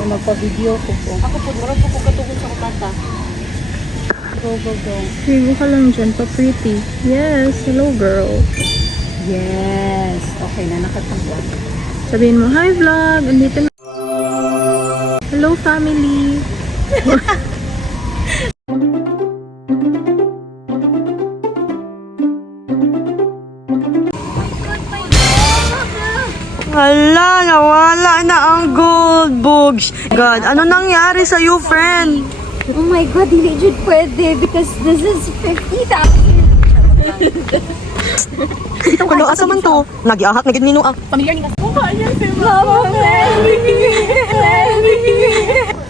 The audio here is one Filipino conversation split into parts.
Magpa-video ko po. Ako po, marami po katungkol sa kumata. Go, go, go. Ligo ka lang dyan, pa-pretty. Yes, hello girl. Yes. Okay na, nakatangwa. Sabihin mo, hi vlog, andito na. Hello family. Hala, nawala na ang gold bugs. God, ano nangyari sa you, friend? Oh my God, hindi jud pwede because this is 50,000. Kulo, asa man to? Nagiahak, nagin ah. Familiar ni Gaston.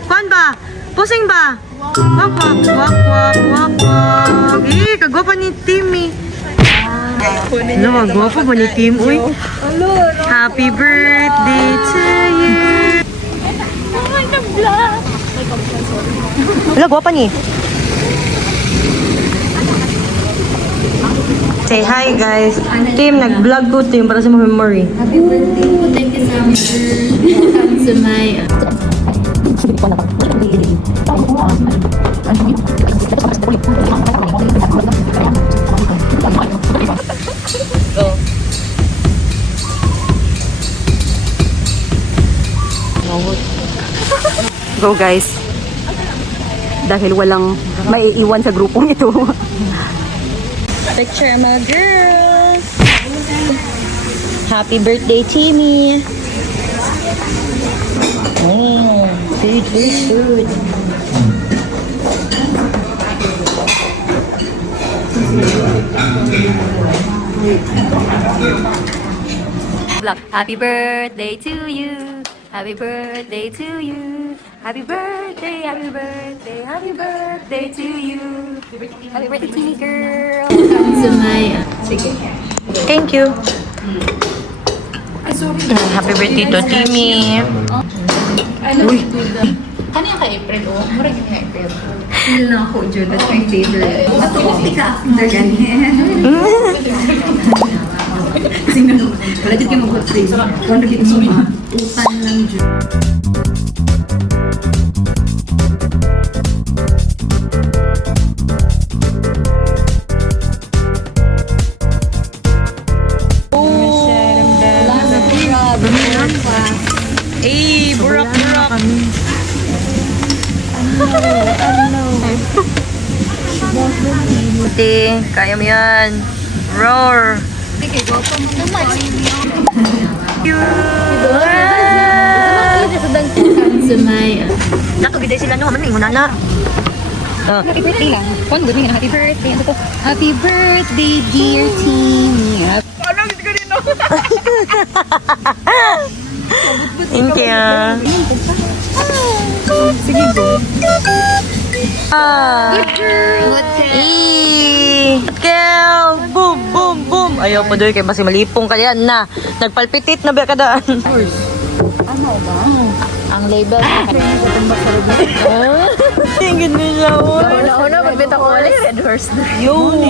Kuan ba? Pusing ba? Wak, wak, wak, wak, wak, wak. Eh, kagwapa ni Timmy. Ano, magwapa ba ni Tim? Uy, happy birthday to you. Wala, gwapa ni. Say hi guys. Tim, nag-vlog ko Tim para sa mga memory. Happy birthday po. Thank you so much. Welcome to my... Go guys. Dahil walang maiiwan sa grupong ito. Picture mga girls. Happy birthday, Timmy. Food, food, food. Happy birthday to you. Happy birthday to you. Happy birthday, happy birthday, happy birthday to you. Happy birthday, Timmy girl. Welcome to my... Sige. Thank you. Happy birthday to Timmy. Uy. Kanya ka April, oh. Mura ka April. Feel na ako, Jud. That's my favorite. At kung ka after ganyan. Kasi nga, wala dito kayo mag-phrase. Kung ano dito mga upan lang, Jud. Eh, burak-burak. Ate, kaya mo yan. Roar. To my... Natugiday sila no, haman na na. Happy birthday lang. One good happy birthday. Ano to? Happy birthday, dear Timmy. Ano, hindi ka rin no? Thank you. Sige, go. Good girl. Kel. Boom, boom, boom. Ayaw po doon kay basi malipong kaya na. Nagpalpitit na ba kadaan? Ano ba? Ang label sa Tingin nila. Una-una, magbita ko ulit. Red horse. Yun.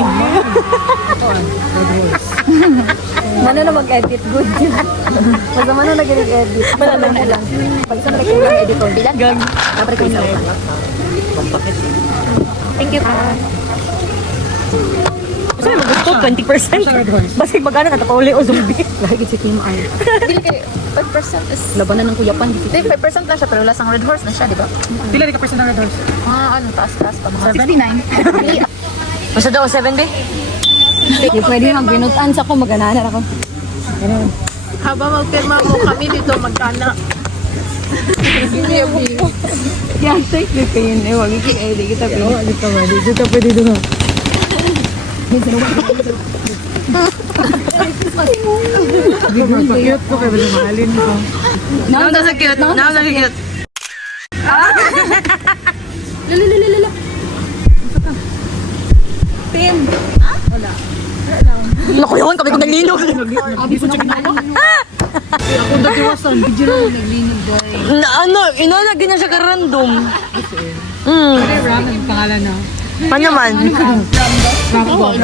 Mano na mag-edit, good yun. Pagka mano nag-edit, wala lang. Pag isa nag-edit lang editor, bilang. Dapat ko lang. Thank you. Saan mo gusto? 20%? Basta magkano na tapauli o zombie. Lagi si Team I. Hindi kay 5% is... Labanan ng kuyapan. Hindi, 5% lang siya, pero wala sang red horse na siya, di ba? Pila rin ka percent ng red horse? Ano, taas-taas pa. Mga 69. Basta daw 7 ba? Hindi pwede magbinutan sa ko, mag-ananan ako. Habang magpirma mo kami dito, magkana. Yan, take the pain. Wag iki-edit kita. Oo, dito ba? Dito pwede doon. Cute ko kayo, mahalin ko. Now nasa cute. Now nasa cute. Lala. Pin. Naku yun, kami kong naglinog. Abi po siya kinalo. Ako nag-iwasan, video na naglinig guys. Ano, inalagin na siya ka-random. Ram ang pangalan na. Ano naman? Rambo.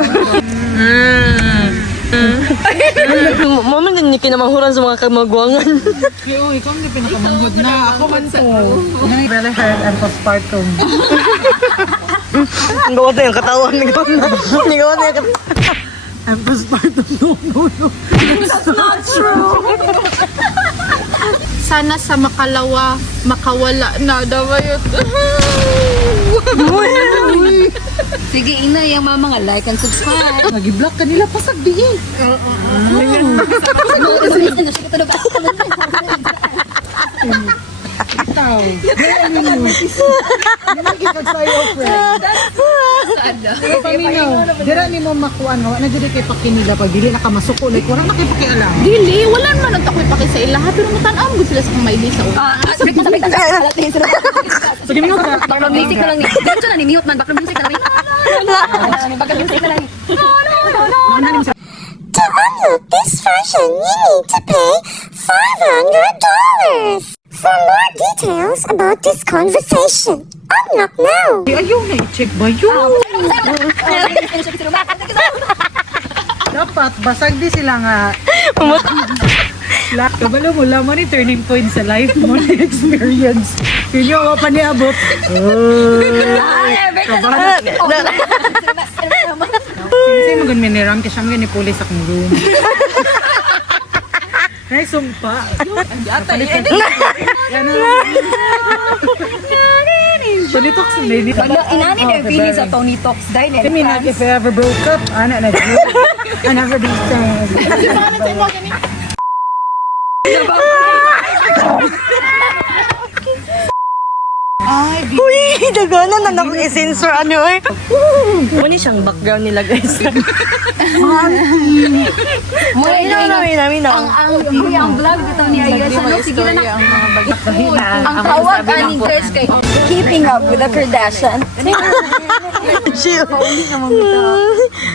Mama na ni kinamanghuran sa mga kamagwangan. Kaya ikaw hindi pinakamanghod na. Ako man to. Better heard and postpartum. Ang gawa na yung katawan. Ang gawa na yung katawan. And postpartum, no. That's not true. Sana sa makalawa, makawala na daw yun. Sige, ina, yung mga like and subscribe. Nag-block kanila pasag diin. Ikaw. Nagkikag sa'yo, friend. Paminaw. Dira ni mo makuan. Na dili kay pakinila pag dili na ka masuko. Like, wala na kay pakialam. Dili, wala naman ang takoy paki sa ilaha, pero matanaw mo sila sa kamay sa una. Sige mo ka. Background music na lang ni. Dito na ni mute man. Background music na lang ni. Background music na lang ni. To unlock this version, you need to pay $500. For more details about this conversation, unlock now. Ayaw na i-check ba yun? Dapat, basag di sila nga. Kabalo mo lamang ni turning point sa life mo na experience. Yun yung pa niabot. Kasi magan miniram kasi siyang gani pulis akong room. Ay, sumpa. Tony Talks na lady. Inani na yung feelings sa Tony Talks. Dahil I mean, like, if I ever broke up, anak na joke. I never be sad. Uy, daganan na akong i-censor ano eh. Muna siyang background nila guys. Namin ang vlog dito ni Ayos. Ano, sige na. Ang tawag aning guys kay Keeping Up with the Kardashian.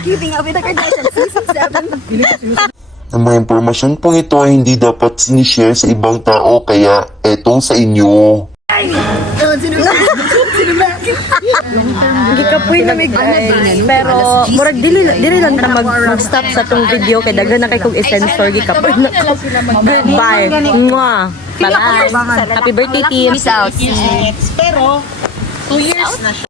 Keeping Up with the Kardashian. Season 7. Ang mga impormasyon pong ito ay hindi dapat sinishare sa ibang tao kaya etong sa inyo. Gikapoy na may guys. Pero murag dili lang na mag-stop sa tong video kay daghan na kay kog i-censor gikapoy na ko. Goodbye. Mwah. Bye. Happy birthday team. Peace out. Pero, 2 years na siya.